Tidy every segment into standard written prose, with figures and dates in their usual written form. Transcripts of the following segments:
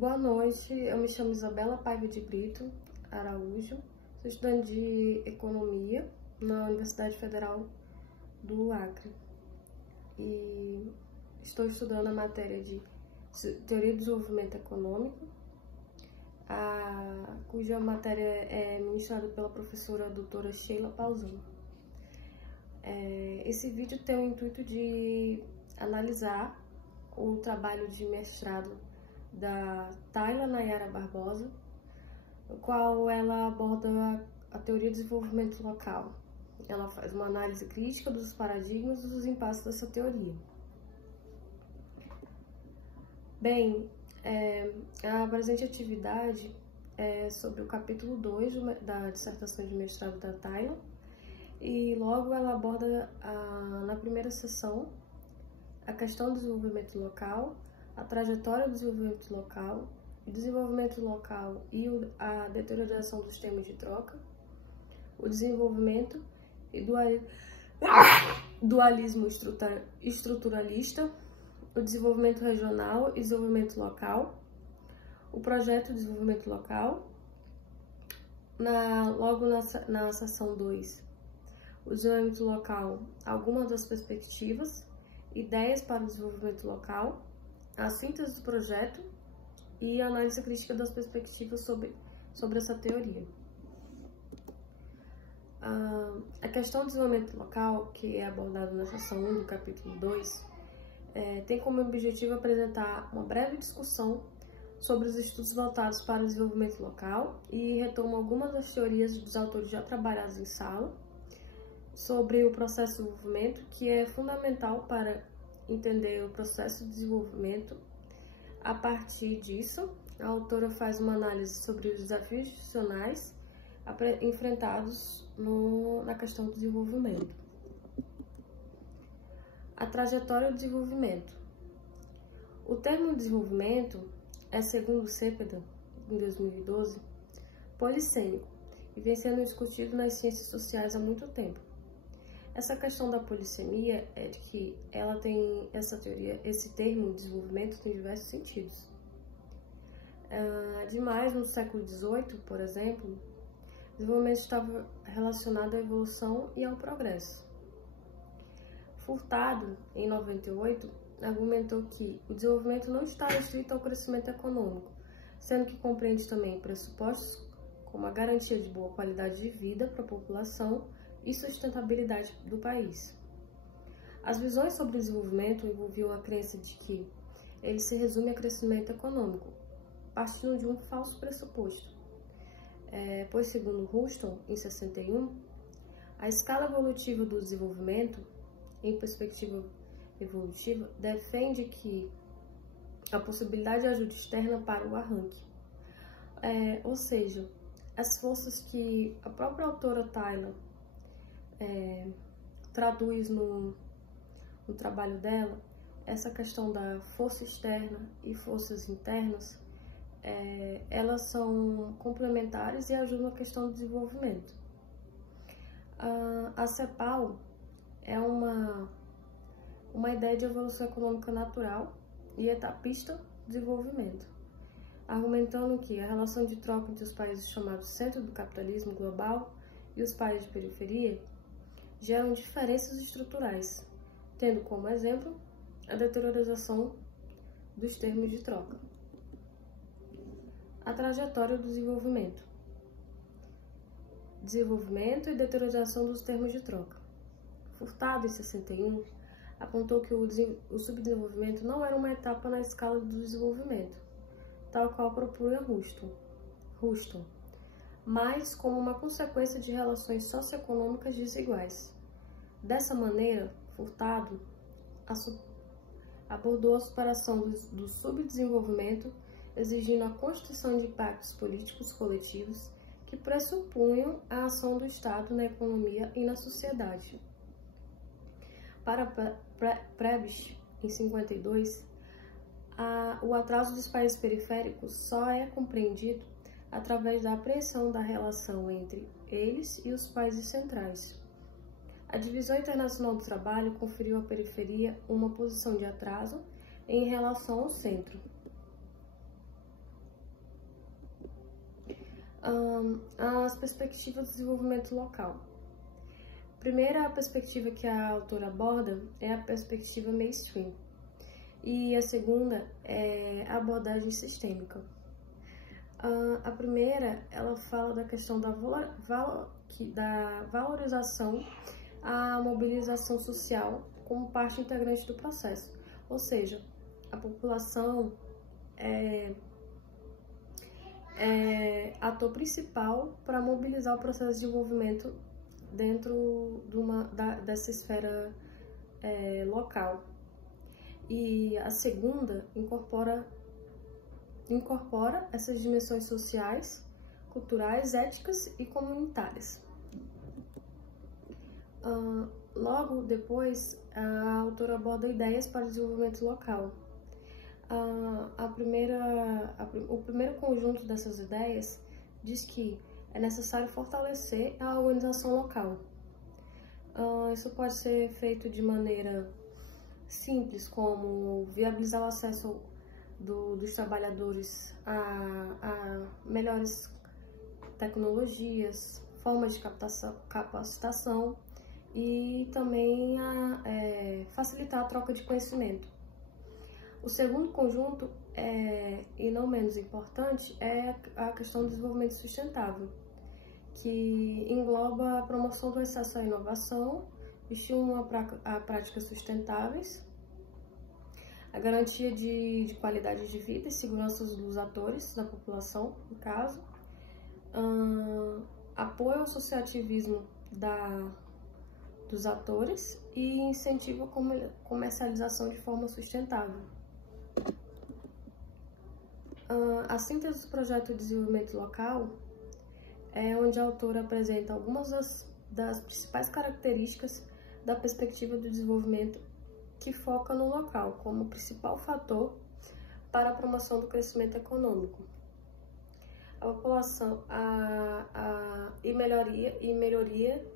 Boa noite, eu me chamo Isabela Paiva de Brito Araújo, sou estudante de Economia na Universidade Federal do Acre e estou estudando a matéria de Teoria do Desenvolvimento Econômico, cuja matéria é ministrada pela professora doutora Sheila Pausão. Esse vídeo tem o intuito de analisar o trabalho de mestrado da Tayla Nayara Barbosa, no qual ela aborda a teoria do desenvolvimento local. Ela faz uma análise crítica dos paradigmas e dos impasses dessa teoria. Bem, a presente atividade é sobre o capítulo 2 da dissertação de mestrado da Tayla, e logo ela aborda na primeira sessão a questão do desenvolvimento local, a trajetória do desenvolvimento local, o desenvolvimento local e a deterioração dos termos de troca, o desenvolvimento e dualismo estruturalista, o desenvolvimento regional e desenvolvimento local, o projeto de desenvolvimento local, logo na seção 2, o desenvolvimento local, algumas das perspectivas, ideias para o desenvolvimento local, a síntese do projeto e a análise crítica das perspectivas sobre essa teoria. A questão do desenvolvimento local, que é abordada na seção 1 do capítulo 2, tem como objetivo apresentar uma breve discussão sobre os estudos voltados para o desenvolvimento local e retoma algumas das teorias dos autores já trabalhados em sala sobre o processo de desenvolvimento, que é fundamental para entender o processo de desenvolvimento. A partir disso, a autora faz uma análise sobre os desafios institucionais enfrentados na questão do desenvolvimento. A trajetória do desenvolvimento. O termo desenvolvimento é, segundo o CEPEDA, em 2012, polissêmico e vem sendo discutido nas ciências sociais há muito tempo. Essa questão da polissemia é de que ela tem essa teoria, esse termo desenvolvimento tem diversos sentidos. Demais, no século XVIII, por exemplo, o desenvolvimento estava relacionado à evolução e ao progresso. Furtado, em 98, argumentou que o desenvolvimento não está restrito ao crescimento econômico, sendo que compreende também pressupostos como a garantia de boa qualidade de vida para a população e sustentabilidade do país. As visões sobre o desenvolvimento envolviam a crença de que ele se resume a crescimento econômico, partindo de um falso pressuposto. Pois, segundo Houston, em 61, a escala evolutiva do desenvolvimento, em perspectiva evolutiva, defende que a possibilidade de ajuda externa para o arranque. Ou seja, as forças que a própria autora Tayla traduz no trabalho dela, essa questão da força externa e forças internas, elas são complementares e ajudam na questão do desenvolvimento. A CEPAL é uma ideia de evolução econômica natural e etapista do desenvolvimento, argumentando que a relação de troca entre os países chamados centro do capitalismo global e os países de periferia geram diferenças estruturais, tendo como exemplo a deterioração dos termos de troca. A trajetória do desenvolvimento. Desenvolvimento e deterioração dos termos de troca. Furtado, em 61, apontou que o subdesenvolvimento não era uma etapa na escala do desenvolvimento, tal qual propunha Houston, mas como uma consequência de relações socioeconômicas desiguais. Dessa maneira, Furtado abordou a superação do subdesenvolvimento, exigindo a constituição de pactos políticos coletivos que pressupunham a ação do Estado na economia e na sociedade. Para Prebisch, em 52, o atraso dos países periféricos só é compreendido através da apreensão da relação entre eles e os países centrais. A Divisão Internacional do Trabalho conferiu à periferia uma posição de atraso em relação ao centro. As perspectivas do desenvolvimento local. Primeira perspectiva que a autora aborda é a perspectiva mainstream, e a segunda é a abordagem sistêmica. A primeira, ela fala da questão da valorização à mobilização social como parte integrante do processo, ou seja, a população é ator principal para mobilizar o processo de desenvolvimento dentro dessa esfera local. E a segunda incorpora essas dimensões sociais, culturais, éticas e comunitárias. Logo depois, a autora aborda ideias para o desenvolvimento local. O primeiro conjunto dessas ideias diz que é necessário fortalecer a organização local. Isso pode ser feito de maneira simples, como viabilizar o acesso dos trabalhadores a melhores tecnologias, formas de capacitação e também facilitar a troca de conhecimento. O segundo conjunto, e não menos importante, é a questão do desenvolvimento sustentável, que engloba a promoção do acesso à inovação, estímulo a práticas sustentáveis, a garantia de qualidade de vida e segurança dos atores da população, no caso, apoio ao associativismo dos atores e incentivo à comercialização de forma sustentável. A síntese do projeto de desenvolvimento local é onde a autora apresenta algumas das principais características da perspectiva do desenvolvimento que foca no local como principal fator para a promoção do crescimento econômico, a população e melhoria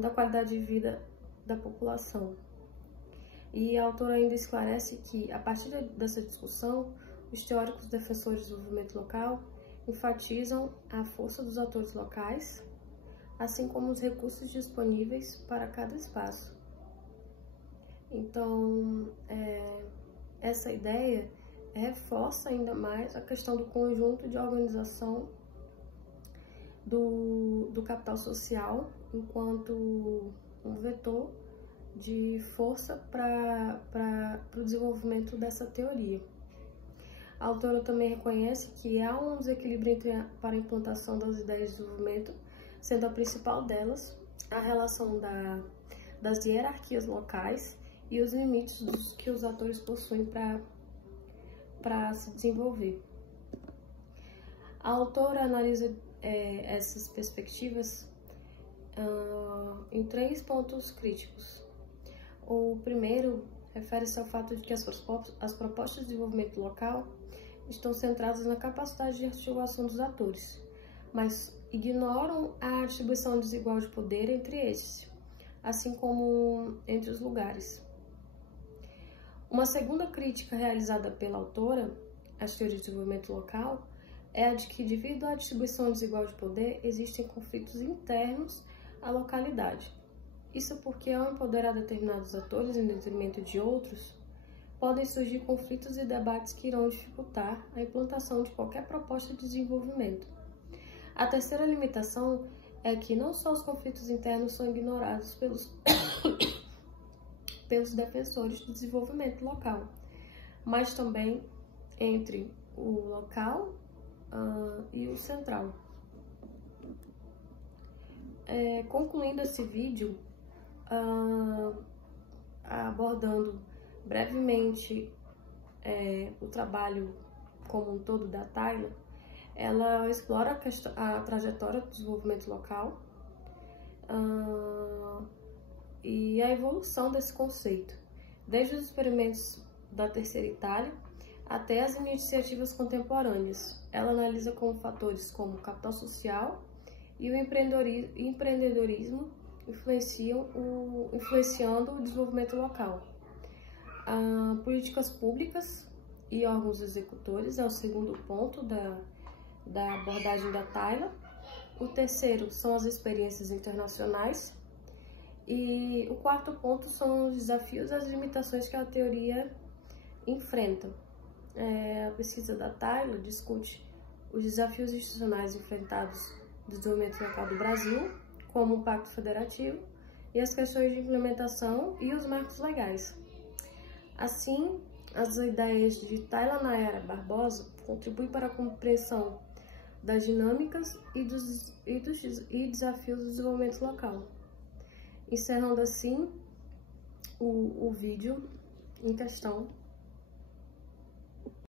da qualidade de vida da população. E a autora ainda esclarece que, a partir dessa discussão, os teóricos defensores do desenvolvimento local enfatizam a força dos atores locais, assim como os recursos disponíveis para cada espaço. Então, essa ideia reforça ainda mais a questão do conjunto de organização do capital social enquanto um vetor de força para o desenvolvimento dessa teoria. A autora também reconhece que há um desequilíbrio para a implantação das ideias de desenvolvimento, sendo a principal delas a relação das hierarquias locais e os limites que os atores possuem para se desenvolver. A autora analisa essas perspectivas em 3 pontos críticos. O primeiro refere-se ao fato de que as propostas de desenvolvimento local estão centradas na capacidade de articulação dos atores, mas ignoram a distribuição desigual de poder entre esses, assim como entre os lugares. Uma segunda crítica realizada pela autora às teorias de desenvolvimento local é a de que, devido à distribuição desigual de poder, existem conflitos internos à localidade. Isso porque, ao empoderar determinados atores em detrimento de outros, podem surgir conflitos e debates que irão dificultar a implantação de qualquer proposta de desenvolvimento. A terceira limitação é que não só os conflitos internos são ignorados pelos defensores do desenvolvimento local, mas também entre o local e o central. Concluindo esse vídeo, abordando brevemente o trabalho como um todo da Taylor, ela explora a trajetória do desenvolvimento local e a evolução desse conceito, desde os experimentos da Terceira Itália até as iniciativas contemporâneas. Ela analisa como fatores como o capital social e o empreendedorismo influenciando o desenvolvimento local. Políticas públicas e órgãos executores é o segundo ponto da abordagem da Tayla. O terceiro são as experiências internacionais. E o quarto ponto são os desafios e as limitações que a teoria enfrenta. A pesquisa da Tayla discute os desafios institucionais enfrentados no desenvolvimento local do Brasil, como o Pacto Federativo, e as questões de implementação e os marcos legais. Assim, as ideias de Tayla Nayara Barbosa contribuem para a compreensão das dinâmicas e desafios do desenvolvimento local. Encerrando assim o vídeo em questão.